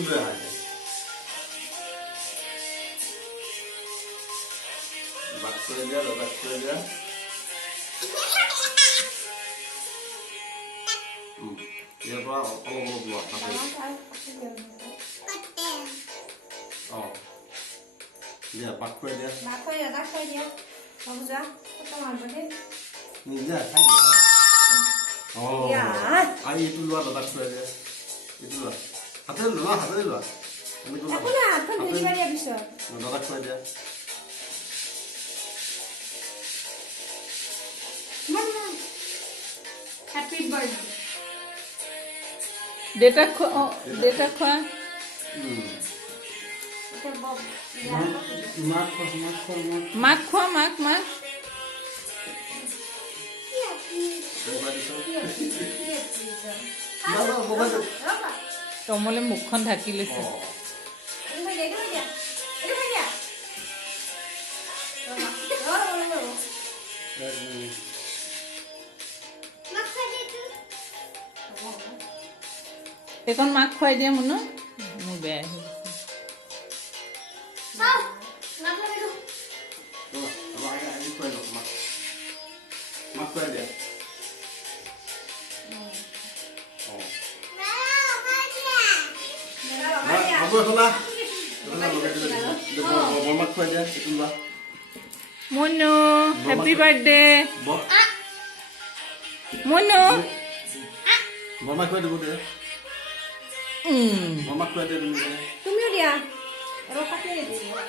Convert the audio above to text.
তুলে আছে বাক কৰে দিয়া দাদা কৰে দিয়া ইয়াৰ পৰা অলপ লোৱা হাতে দিয়া বাক কৰি দিয়া বাবু যা কত মাৰবো দে নিজে খাই দিয়া আই এইটো লোৱা দাদা কৰি দিয়া এইটো লোৱা হাতে লোৱা আমি তো এখন হাতখন ধুই দিয়া পিছত দাদা কৰি দিয়া মামা হ্যাপি বাৰ্থডে দেটা খোৱা এটা বব মাক খোৱা মাক কমলে মুখখন ঢাকি লৈছে এইকণ মাক খুৱাই দিয়া মুনু মোৰ বেয়া হৈ মুনু হ্যাপি বাৰ্থডে মুনু বৰমাক খুৱাই দিব দে বৰমাক খুৱাই দে তুমিও দিয়া আৰু কাটি নিদিবা